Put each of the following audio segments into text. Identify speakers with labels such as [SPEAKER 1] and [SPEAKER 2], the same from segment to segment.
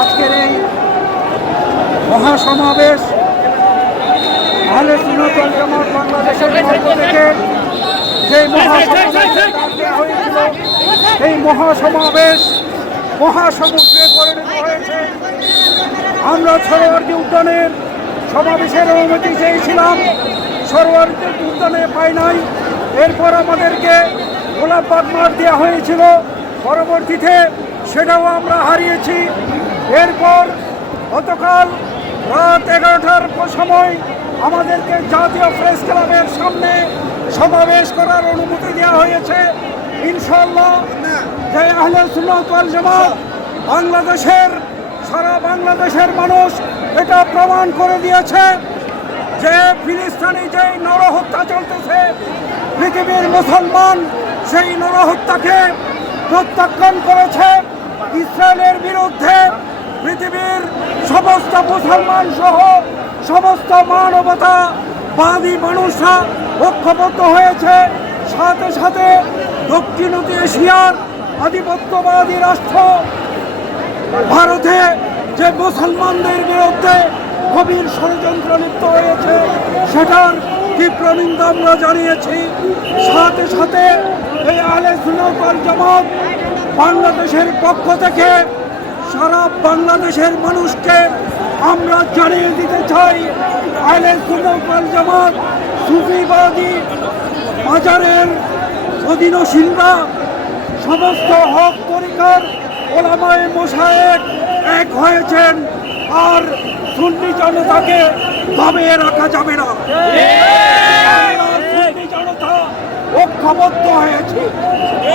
[SPEAKER 1] আজকের এই মহাসমাবেশ আহলে সুন্নতুল জামাত বাংলাদেশের পক্ষ থেকে যে এই মহাসমাবেশ মহাসমুদ্রে পরিণত হয়েছে। আমরা সরোয়ার্দী উদ্যানের সমাবেশের অনুমতি চেয়েছিলাম। সরোয়ার্দী উদ্যানে পাই নাই। এরপর আমাদেরকে গোলাপবাগ মাঠ দেওয়া হয়েছিল। পরবর্তীতে সেটাও আমরা হারিয়েছি। এরপর গতকাল রাত এগারোটার সময় আমাদেরকে জাতীয় প্রেস ক্লাবের সামনে সমাবেশ করার অনুমতি দেওয়া হয়েছে। ইনশাল্লাহ যে আহলে সুন্নাত ওয়াল জামাত, বাংলাদেশের, সারা বাংলাদেশের মানুষ এটা প্রমাণ করে দিয়েছে। যে ফিলিস্তিনি যে নরহত্যা চলতেছে, পৃথিবীর মুসলমান সেই নরহত্যাকে প্রত্যাখ্যান করেছে ইসরায়েলের বিরুদ্ধে। পৃথিবীর সমস্ত মুসলমান সহ সমস্ত মানবতাবাদী মানুষরা ঐক্যবদ্ধ হয়েছে। সাথে সাথে দক্ষিণ এশিয়ার আধিপত্যবাদী রাষ্ট্র, ভারতে যে মুসলমানদের বিরুদ্ধে গভীর ষড়যন্ত্র লিপ্ত হয়েছে, সেটার তীব্র নিন্দা আমরা জানিয়েছি। সাথে সাথে এই আলে সুনকল জামাত বাংলাদেশের পক্ষ থেকে, সারা বাংলাদেশের মানুষকে আমরা জানিয়ে দিতে চাই আলে সুনকল জামাত সুফিবাদী বাজারের অধীনশীলরা, সমস্ত হক তরিকার ওলামায় মোশায়েক এক হয়েছেন, আর সুন্নি জনতাকে দবে রাখা যাবে না। ঐক্যবদ্ধ হয়েছে।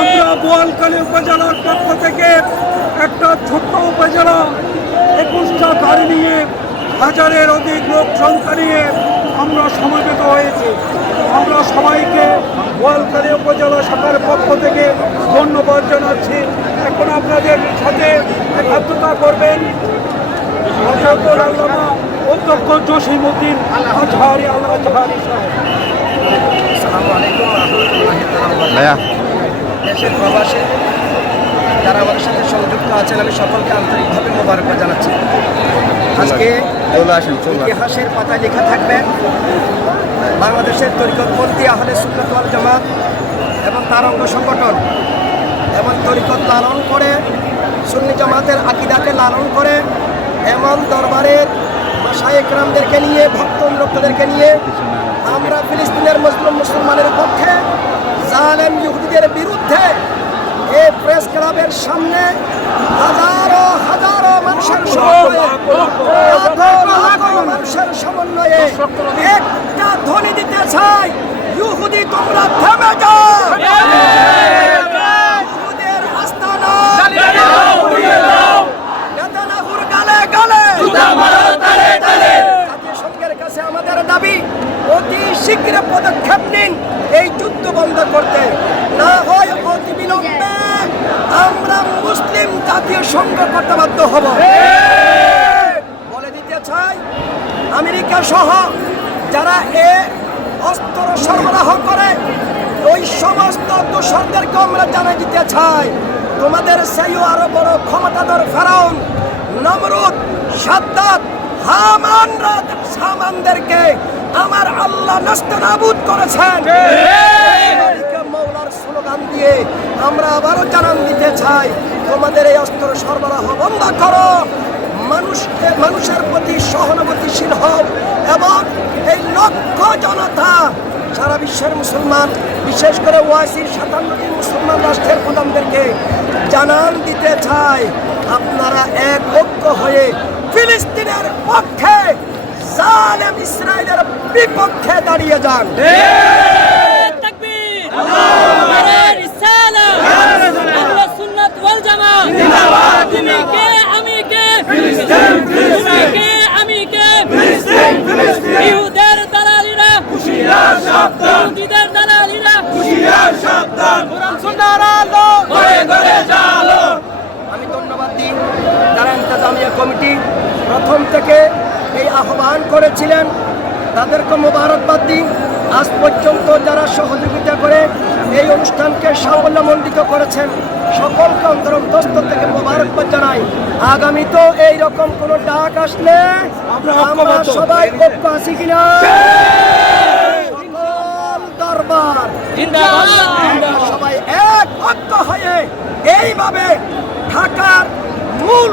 [SPEAKER 1] আমরা বোয়ালকালী উপজেলার পক্ষ থেকে একটা ছোট্ট উপজেলা একুশটা গাড়ি নিয়ে হাজারের অধিক লোক সংখ্যা নিয়ে আমরা সমবেত হয়েছি। আমরা সবাইকে বোয়ালকালী উপজেলা শাখার পক্ষ থেকে ধন্যবাদ জানাচ্ছি। এখন আপনাদের সাথে একাত্মতা করবেন অধ্যক্ষ আল্লামা অধ্যক্ষ জসিম উদ্দিন আজহারি আল্লাহ আজহারি
[SPEAKER 2] ভাইয়া।
[SPEAKER 3] দেশের প্রবাসে যারা আমাদের সাথে সংযুক্ত আছেন আমি সকলকে আন্তরিকভাবে মোবারকবাদ জানাচ্ছি। আজকে ইতিহাসের পাতায় লেখা থাকবে। বাংলাদেশের তরিকতপন্থী আহলে সুন্নত ওয়াল জামাত এবং তার অঙ্গ সংগঠন এবং তরিকত লালন করে সুন্নি জামাতের আকিদাকে লালন করে এমন দরবারের মাসায়েকরামদেরকে নিয়ে ভক্ত লোকদেরকে নিয়ে আমরা ফিলিস্তিনের মুসলিম মুসলমানের পক্ষে জালেম ইহুদিদের বিরুদ্ধে এই প্রেস ক্লাবের সামনে হাজারো হাজারো মানুষের মানুষের সমন্বয়ে একটা ধ্বনি দিতে চাই, ইহুদি তোমরা থেমে যাও। কাছে আমাদের দাবি, অতি শীঘ্র পদক্ষেপ নিন, এই যুদ্ধ বন্ধ করতে। না হয় অতি বিলম্বে আমরা মুসলিম জাতীয় সংঘ করতে বাধ্য হব। বলে দিতে চাই, আমেরিকা সহ যারা এ অস্ত্র সরবরাহ করে, ওই সমস্ত দোষরদেরকে আমরা জানাই দিতে চাই। তোমাদের সেইও আরও বড় ক্ষমতাধর ফেরাউন নমরুদ সাদ্দাত হামানরা সামানদেরকে আমার আল্লাহ নষ্ট নাবুদ করেছেন। মৌলার স্লোগান দিয়ে আমরা আবারও জানান দিতে চাই তোমাদের এই অস্ত্র সরবরাহ বন্ধ করো। মানুষকে মানুষের প্রতি সহানুভূতিশীল হও এবং এই লক্ষ জনতা সারা বিশ্বের মুসলমান, বিশেষ করে ওয়াসির সাতান্নটি মুসলমান রাষ্ট্রের প্রধানদেরকে জানান দিতে চাই, আপনারা এক ঐক্য হয়ে ফিলিস্তিনের পক্ষে জালেম ইসরায়েলের বিপক্ষে দাঁড়িয়ে যান। এই আহ্বান করেছিলেন। তাদেরকে মোবারকবাদ দিই। আজ পর্যন্ত যারা সহযোগিতা করে এই অনুষ্ঠানকে সাফল্যমণ্ডিত করেছেন সকলকে অন্তরন্তস্থ থেকে মোবারকবাদ জানাই। আগামী তো এইরকম কোনো ডাক আসলে
[SPEAKER 4] আমরা
[SPEAKER 3] সবাই ঐক্য আছি কিনা? দরবার সবাই এক ঐক্য হয়ে এইভাবে ঢাকার মূল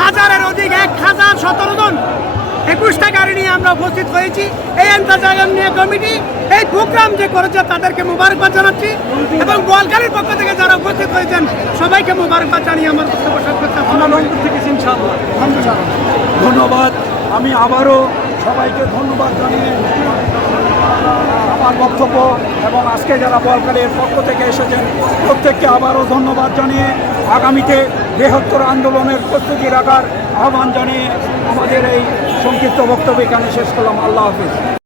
[SPEAKER 4] হাজারের অধিক, এক হাজার সতেরো জন একুশটা গাড়ি নিয়ে আমরা উপস্থিত হয়েছি। এই এন্টারজাগাম নিয়ে কমিটি, এই প্রোগ্রাম যে করেছে তাদেরকে মোবারকবাদ জানাচ্ছি এবং বোয়ালখালীর পক্ষ থেকে যারা উপস্থিত হয়েছেন, সবাইকে মোবারকবাদ জানিয়ে আমার
[SPEAKER 1] ধন্যবাদ। আমি আবারও সবাইকে ধন্যবাদ জানিয়ে আমার বক্তব্য এবং আজকে যারা বলকালের পক্ষ থেকে এসেছেন, প্রত্যেককে আবারও ধন্যবাদ জানিয়ে আগামীতে বৃহত্তর আন্দোলনের প্রস্তুতি রাখার আহ্বান জানিয়ে আমাদের এই সংক্ষিপ্ত বক্তব্য এখানে শেষ করলাম। আল্লাহ হাফিজ।